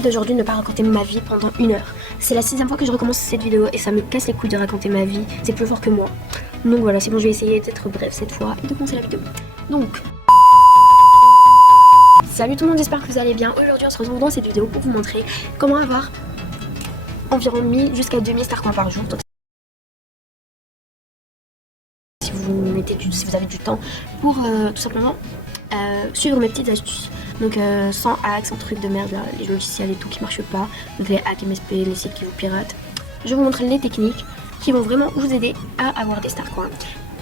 d'aujourd'hui ne pas raconter ma vie pendant 1 heure. C'est la 6e fois que je recommence cette vidéo et ça me casse les couilles de raconter ma vie. C'est plus fort que moi. Donc voilà, c'est bon, je vais essayer d'être bref cette fois et de commencer la vidéo. Donc, salut tout le monde, j'espère que vous allez bien. Aujourd'hui, on se retrouve dans cette vidéo pour vous montrer comment avoir environ 1000 jusqu'à 2000 star coins par jour. Donc, si vous avez du temps pour tout simplement suivre mes petites astuces. Donc sans hacks, sans trucs de merde là, les logiciels et tout qui marchent pas, les hacks MSP, les sites qui vous piratent. Je vais vous montrer les techniques qui vont vraiment vous aider à avoir des star coins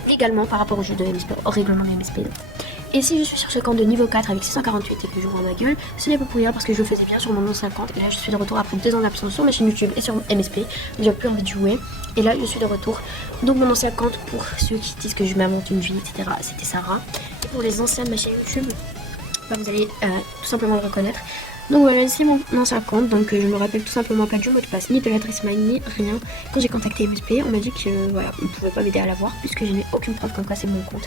légalement par rapport au jeu de MSP, au règlement de MSP. Et si je suis sur ce compte de niveau 4 avec 648 et que je vois ma gueule, ce n'est pas pour rien parce que je le faisais bien sur mon 50 et là je suis de retour après 2 ans d'absence sur ma chaîne YouTube et sur MSP. J'ai plus envie de jouer et là je suis de retour. Donc mon 50 pour ceux qui disent que je m'invente une vie, etc. C'était Sarah. Et pour les anciens de ma chaîne YouTube, bah, vous allez tout simplement le reconnaître. Donc voilà, c'est mon ancien compte, donc je me rappelle tout simplement pas du mot de passe, ni de l'adresse mail, ni rien. Quand j'ai contacté MSP, on m'a dit que voilà, on ne pouvait pas m'aider à l'avoir puisque je n'ai aucune preuve comme quoi c'est mon compte.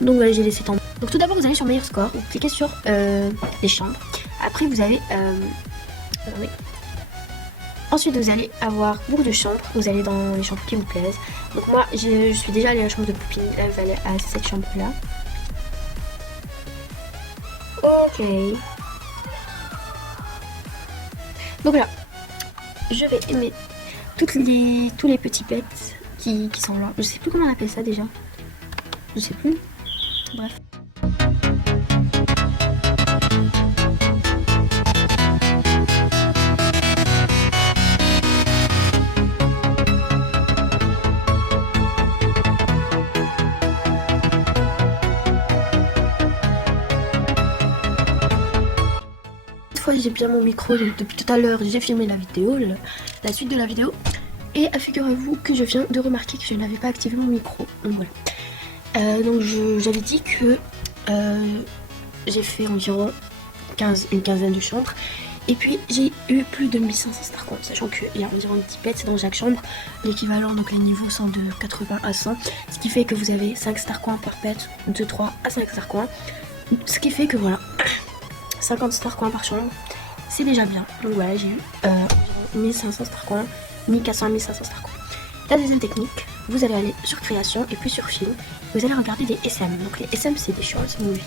Donc voilà, j'ai laissé tomber. Donc tout d'abord vous allez sur meilleur score, vous cliquez sur les chambres. Après vous avez attendez. Ensuite vous allez avoir beaucoup de chambres, vous allez dans les chambres qui vous plaisent. Donc moi je suis déjà allée à la chambre de Poupine, là vous allez à cette chambre là. Ok. Donc voilà, je vais aimer tous les petits pets qui sont là. Je sais plus comment on appelle ça déjà. Je sais plus. Bref. J'ai bien mon micro, depuis tout à l'heure j'ai filmé la vidéo, la suite de la vidéo, et figurez-vous que je viens de remarquer que je n'avais pas activé mon micro. Donc voilà, donc j'avais dit que j'ai fait environ une quinzaine de chambres et puis j'ai eu plus de 1500 star coins, sachant qu'il y a environ 10 pets dans chaque chambre. L'équivalent, donc les niveaux sont de 80 à 100, ce qui fait que vous avez 5 star coins par pet, de 3 à 5 star coins, ce qui fait que voilà, 50 star coins par chambre, c'est déjà bien. Donc voilà, j'ai eu 1500 star coins, 1400, 1500 star coins. La deuxième technique, vous allez aller sur création et puis sur film, vous allez regarder des SM. Donc les SM, c'est des short movies.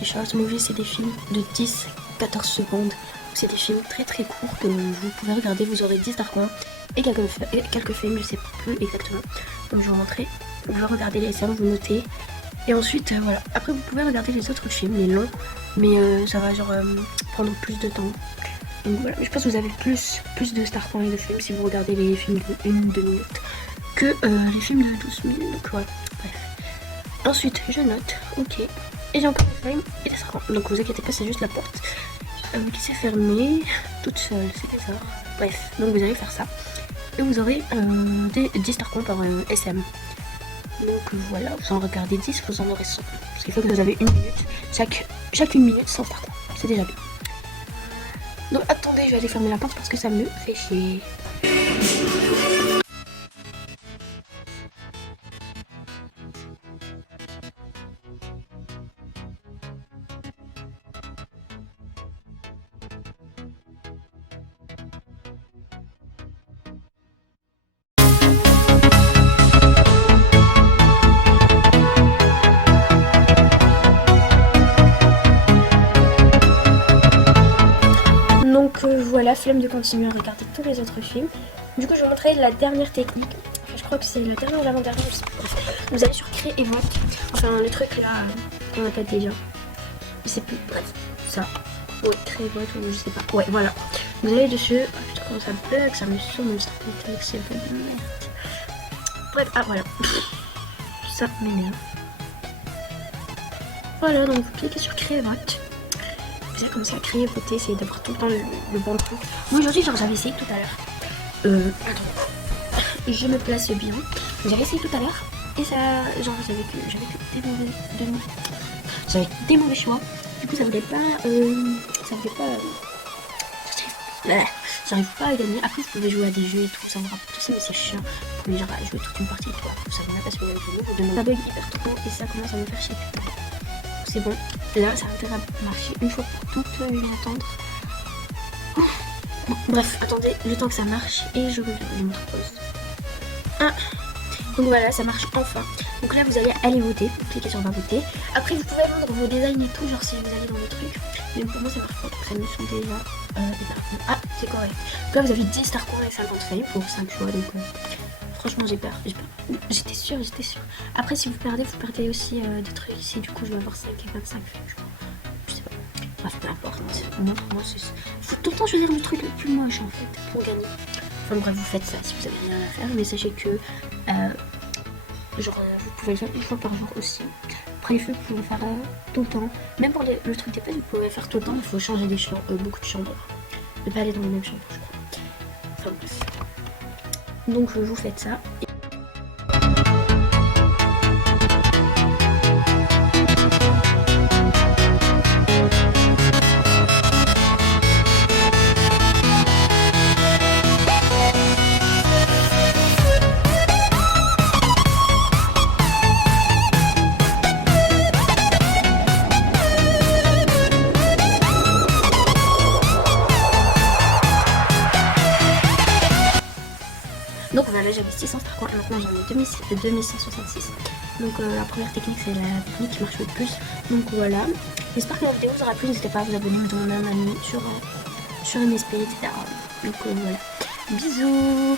Les short movies, c'est des films de 10-14 secondes. C'est des films très très courts que vous pouvez regarder, vous aurez 10 star coins et quelques films, je sais plus exactement. Donc je vais vous montrer, vous allez regarder les SM, vous notez. Et ensuite, voilà. Après, vous pouvez regarder les autres films, les longs, mais ça va genre prendre plus de temps. Donc voilà, mais je pense que vous avez plus de star coins et de films si vous regardez les films de 1-2 minutes que les films de 12 minutes. Donc voilà, bref. Ensuite, je note, ok. Et j'ai encore des frames et des star coins. Donc vous inquiétez pas, c'est juste la porte qui s'est fermée toute seule, c'est bizarre. Bref, donc vous allez faire ça. Et vous aurez des 10 star coins par SM. Donc voilà, vous en regardez 10, vous en aurez 100. Ce qui fait que vous avez 1 minute, chaque 1 minute sans star coins. C'est déjà bien. Donc attendez, je vais aller fermer la porte parce que ça me fait chier. Donc voilà, flemme de continuer à regarder tous les autres films. Du coup, je vais vous montrer la dernière technique. Enfin, je crois que c'est la dernière ou l'avant-dernière, je sais pas. Vous allez sur créer et vote. Enfin, le truc là qu'on appelle déjà. Je sais plus. Bref, ça. Oui, créer vote ou je sais pas. Ouais, voilà. Vous allez dessus. Oh, putain, comment ça bug, ça me saoule mon start avec ces bugs de merde. Bref, ah voilà. Ça m'énerve. Voilà, donc vous cliquez sur créer vote. Vous allez commencer à créer, voter, essayer d'avoir tout le temps le bon truc. Moi aujourd'hui, genre j'avais essayé tout à l'heure. Attends. Je me place bien. J'avais essayé tout à l'heure. Et ça, genre j'avais que des mauvais choix. Du coup ça voulait pas. J'arrive pas à gagner. Après vous pouvez jouer à des jeux et tout, ça me rappelle tout ça, mais c'est chiant. Vous pouvez genre jouer toute une partie et tout. Vous savez même pas si vous avez joué, vous demandez ça bug hyper trop et ça commence à me faire chier. C'est bon, là ça a intérêt à marcher une fois pour toutes, je vais attendre. Bon, bref, attendez le temps que ça marche et je reviens. Je montre pause. Ah. Donc voilà, ça marche enfin. Donc là, vous allez aller voter. Vous cliquez sur va voter. Après, vous pouvez vendre vos designs et tout, genre si vous allez dans le truc. Mais pour moi, ça marche pas. Donc ça me sont déjà ah, c'est correct. Donc là, vous avez 10 star coins et 50 failles pour 5 choix. Donc franchement, j'ai peur. J'étais sûre. Après, si vous perdez aussi des trucs ici. Du coup, je vais avoir 5 et 25 failles, je crois. Je sais pas. Bref, peu importe. Moi, pour moi, c'est... Faut tout le temps choisir le truc le plus moche en fait pour gagner. Enfin bref, vous faites ça si vous avez rien à faire, mais sachez que genre vous pouvez le faire une fois par jour aussi. Après les feux, vous pouvez le faire tout le temps. Même pour le truc des pets, vous pouvez le faire tout le temps. Il faut changer des chambres, beaucoup de chambres. Ne pas aller dans les mêmes chambres, je crois. Enfin bref. Donc vous faites ça. Donc voilà, j'avais 600 star coins et maintenant j'en ai 2166. Donc la première technique, c'est la technique qui marche le plus. Donc voilà, j'espère que la vidéo vous aura plu. N'hésitez pas à vous abonner, me demander un ami sur MSP, etc. Donc voilà, bisous.